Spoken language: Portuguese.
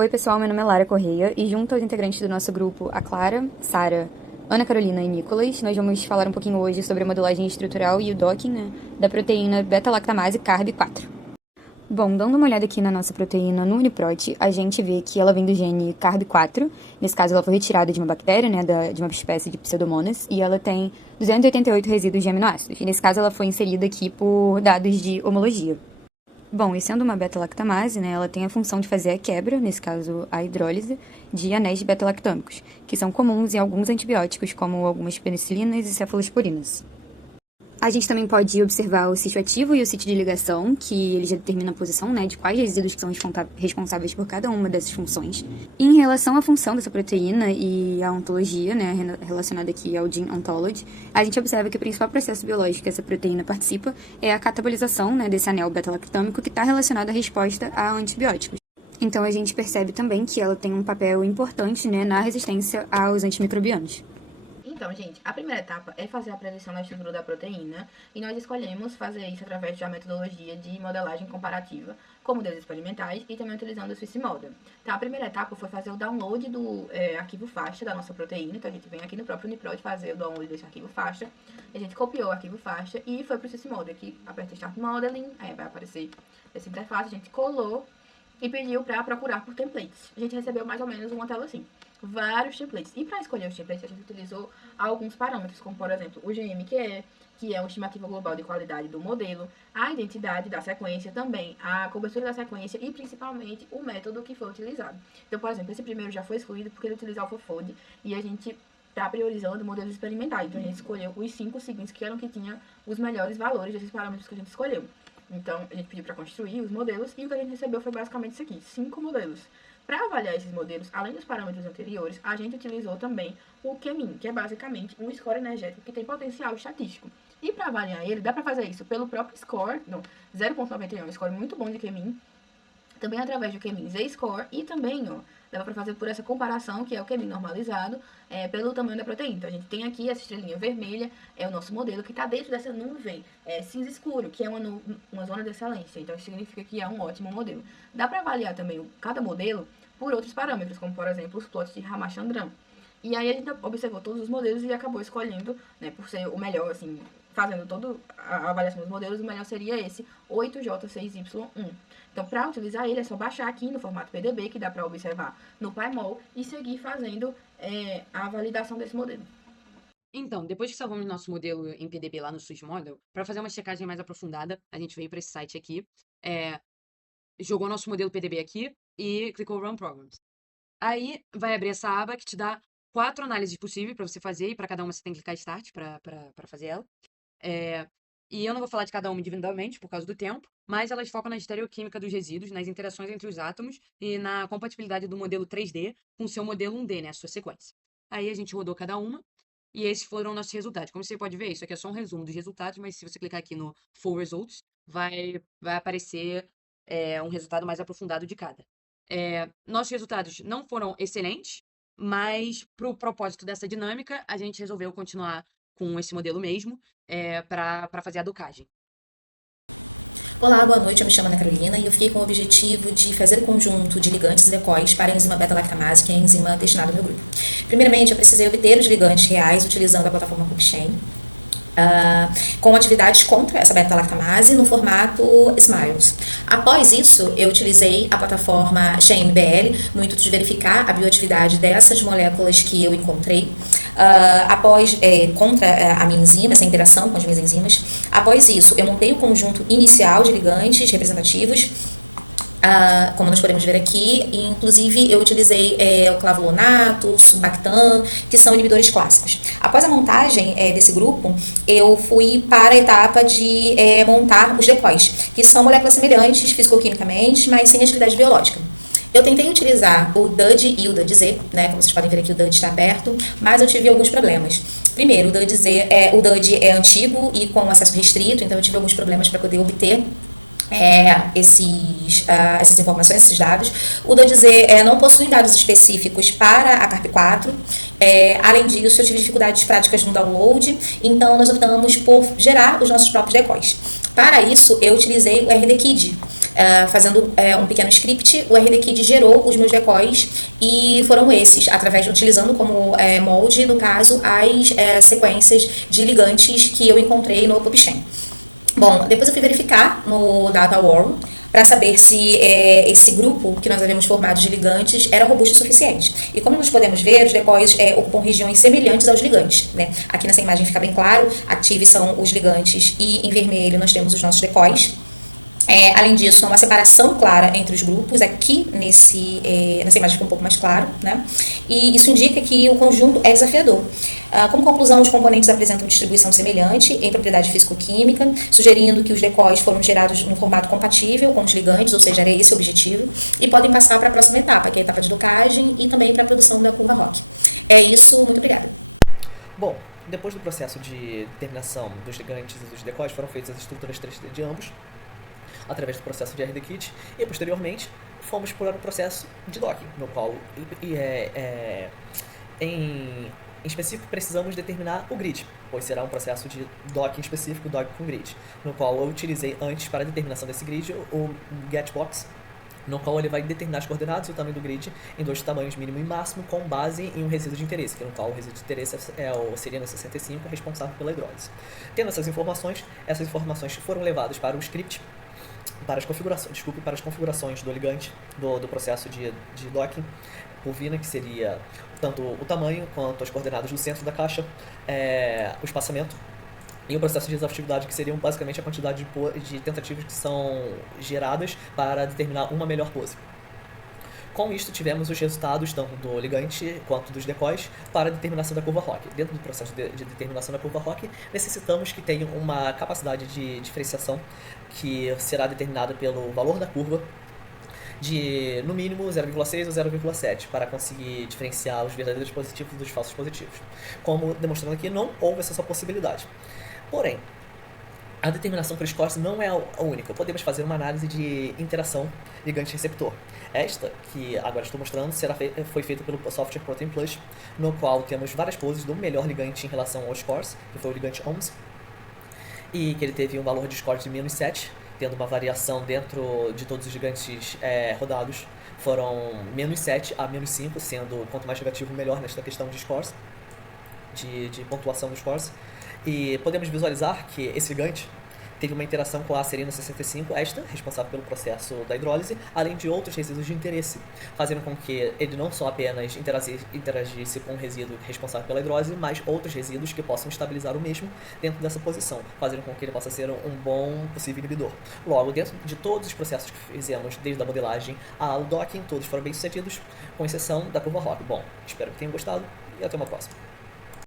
Oi pessoal, meu nome é Lara Correia e junto aos integrantes do nosso grupo, a Clara, Sara, Ana Carolina e Nicolas, nós vamos falar um pouquinho hoje sobre a modelagem estrutural e o docking, da proteína beta-lactamase CARB4. Bom, dando uma olhada aqui na nossa proteína no UniProt, a gente vê que ela vem do gene CARB4, nesse caso ela foi retirada de uma bactéria, de uma espécie de Pseudomonas, e ela tem 288 resíduos de aminoácidos, e nesse caso ela foi inserida aqui por dados de homologia. Bom, e sendo uma beta-lactamase, ela tem a função de fazer a quebra, nesse caso a hidrólise, de anéis beta-lactâmicos, que são comuns em alguns antibióticos, como algumas penicilinas e cefalosporinas. A gente também pode observar o sítio ativo e o sítio de ligação, que ele já determina a posição, de quais resíduos que são responsáveis por cada uma dessas funções. E em relação à função dessa proteína e à ontologia, relacionada aqui ao Gene Ontology, a gente observa que o principal processo biológico que essa proteína participa é a catabolização, desse anel beta-lactâmico que está relacionado à resposta a antibióticos. Então a gente percebe também que ela tem um papel importante, na resistência aos antimicrobianos. Então, gente, a primeira etapa é fazer a previsão da estrutura da proteína e nós escolhemos fazer isso através de uma metodologia de modelagem comparativa com modelos experimentais e também utilizando o Swiss Model. Então, a primeira etapa foi fazer o download do arquivo FASTA da nossa proteína, então a gente vem aqui no próprio UniProt fazer o download desse arquivo FASTA, a gente copiou o arquivo FASTA e foi para o Swiss Model, aqui aperta Start Modeling, aí vai aparecer essa interface, a gente colou e pediu para procurar por templates. A gente recebeu mais ou menos uma tela assim, vários templates. E para escolher os templates, a gente utilizou alguns parâmetros, como por exemplo o GMQE, que é uma estimativa global de qualidade do modelo, a identidade da sequência também, a cobertura da sequência e principalmente o método que foi utilizado. Então, por exemplo, esse primeiro já foi excluído porque ele utiliza AlphaFold e a gente está priorizando modelos experimentais. Então, a gente escolheu os 5 seguintes que eram que tinham os melhores valores desses parâmetros que a gente escolheu. Então, a gente pediu para construir os modelos e o que a gente recebeu foi basicamente isso aqui, 5 modelos. Para avaliar esses modelos, além dos parâmetros anteriores, a gente utilizou também o QMIN, que é basicamente um score energético que tem potencial estatístico. E para avaliar ele, dá para fazer isso pelo próprio score, 0,91, um score muito bom de QMIN, também através do QMIN Z-score e também, dá para fazer por essa comparação, que é o QMIN normalizado, pelo tamanho da proteína. Então, a gente tem aqui essa estrelinha vermelha, é o nosso modelo que está dentro dessa nuvem cinza escuro, que é uma zona de excelência. Então, isso significa que é um ótimo modelo. Dá para avaliar também cada modelo por outros parâmetros, como, por exemplo, os plots de Ramachandran. E aí, a gente observou todos os modelos e acabou escolhendo, por ser o melhor, assim, fazendo toda a avaliação dos modelos, o melhor seria esse 8J6Y1. Então, para utilizar ele, é só baixar aqui no formato PDB, que dá para observar no PyMol, e seguir fazendo a validação desse modelo. Então, depois que salvamos nosso modelo em PDB lá no Swiss Model, para fazer uma checagem mais aprofundada, a gente veio para esse site aqui, jogou nosso modelo PDB aqui e clicou Run Programs. Aí vai abrir essa aba que te dá 4 análises possíveis para você fazer, e para cada uma você tem que clicar Start para fazer ela. E eu não vou falar de cada uma individualmente por causa do tempo, mas elas focam na estereoquímica dos resíduos, nas interações entre os átomos e na compatibilidade do modelo 3D com o seu modelo 1D, a sua sequência. Aí a gente rodou cada uma e esses foram nossos resultados. Como você pode ver, isso aqui é só um resumo dos resultados, mas se você clicar aqui no Full Results, vai aparecer um resultado mais aprofundado de cada. Nossos resultados não foram excelentes, mas para o propósito dessa dinâmica, a gente resolveu continuar com esse modelo mesmo, para fazer a docagem. Olá, boa noite, eu me chamo Ana Carolina e eu fiquei com o objetivo de fazer o conjunto de ligantes e decoys para a enzima beta-lactamase, que é a enzima destinada ao meu grupo. Primeiramente, eu precisei obter os ligantes reais utilizando a plataforma CookChain, com atividades contra essa beta-lactamase no formato SMILES. Após isso, eu utilizei a plataforma ChainBL no intuito de verificar a bioatividade dessas moléculas que eu encontrei contra a minha enzima, essa interação com as minhas enzimas. Após isso, eu montei o conjunto inicial de ligantes representativos, como nós podemos ver aqui, inclusive eu utilizei o clavulato, o sumbactam, que são inibidores clássicos. Após a montagem desse grupo, eu fui para a etapa de montar os decoys, que são moléculas semelhantes fisicoquimicamente, mas sem atividade biológica. Eu tentei utilizar o DUD e o DUD-Z, como vocês podem ver aqui o DUD está aberto, mas eu tive alguns problemas. Primeiro, o DUD é antigo e com acesso restrito, então eu tive alguns problemas para poder obter essas informações, esses dados. O DUD-Z não possui dados específicos para a CARB4. Além disso, eu tive dificuldades práticas no download, então nós optamos por gerar os nossos próprios decoys. Para isso, eu utilizei o RDKit, fazendo um pequeno script, o RDKit gerou os meus decoys e foram esses, utilizando como molde, no caso, as sequências de ligantes que eu encontrei no PubChain. Bom, depois eu fui verificar no DataWorm para saber se esse grupo que nós havíamos formado de ligantes era robusto o suficiente. E como nós podemos ver, os decoys ocupam regiões semelhantes aos ligantes, né? Aqui nessa imagem fica bem claro, active são os ligantes e em vermelho nós temos os nossos decoys. Além disso, há uma separação clara entre os grupos, aqui nessa imagem fica um pouco mais claro, né? E isso indica que o conjunto é desafiador. Como conclusão, os componentes apresentam distribuição semelhante em propriedade físico-química, sugerindo que os decoys foram gerados num formato compatível com os ligantes, ou seja, era esse o objetivo, e podem passar para a próxima etapa, que é a etapa de docagem e também para a produção da curva ROC. É isso, muito obrigada. Bom, depois do processo de determinação dos ligantes e dos decoys, foram feitas as estruturas 3D de ambos, através do processo de RDKit, e posteriormente fomos para o processo de docking, no qual em específico precisamos determinar o grid, pois será um processo de docking específico, docking com grid, no qual eu utilizei antes para a determinação desse grid o getBox, no qual ele vai determinar as coordenadas e o tamanho do grid em 2 tamanhos mínimo e máximo, com base em um resíduo de interesse, que no qual o resíduo de interesse é o sereno 65, responsável pela hidrólise. Tendo essas informações foram levadas para o script, para as configurações do ligante, do processo de docking por vina, que seria tanto o tamanho quanto as coordenadas do centro da caixa, o espaçamento, e o processo de exaustividade, que seriam basicamente a quantidade de tentativas que são geradas para determinar uma melhor pose. Com isto, tivemos os resultados tanto do ligante quanto dos decoys para a determinação da curva ROC. Dentro do processo de determinação da curva ROC, necessitamos que tenha uma capacidade de diferenciação que será determinada pelo valor da curva de, no mínimo, 0,6 ou 0,7, para conseguir diferenciar os verdadeiros positivos dos falsos positivos. Como demonstrando aqui, não houve essa possibilidade. Porém, a determinação por scores não é a única. Podemos fazer uma análise de interação ligante-receptor. Esta, que agora estou mostrando, foi feita pelo software Protein Plus, no qual temos várias poses do melhor ligante em relação aos scores, que foi o ligante OMS, e que ele teve um valor de score de -7, tendo uma variação dentro de todos os gigantes rodados. Foram -7 a -5, sendo quanto mais negativo, melhor nesta questão de scores, de pontuação dos scores. E podemos visualizar que esse ligante teve uma interação com a serina 65, esta, responsável pelo processo da hidrólise, além de outros resíduos de interesse, fazendo com que ele não só apenas interagisse com o resíduo responsável pela hidrólise, mas outros resíduos que possam estabilizar o mesmo dentro dessa posição, fazendo com que ele possa ser um bom possível inibidor. Logo, dentro de todos os processos que fizemos, desde a modelagem ao docking, todos foram bem sucedidos, com exceção da curva ROC. Bom, espero que tenham gostado e até uma próxima.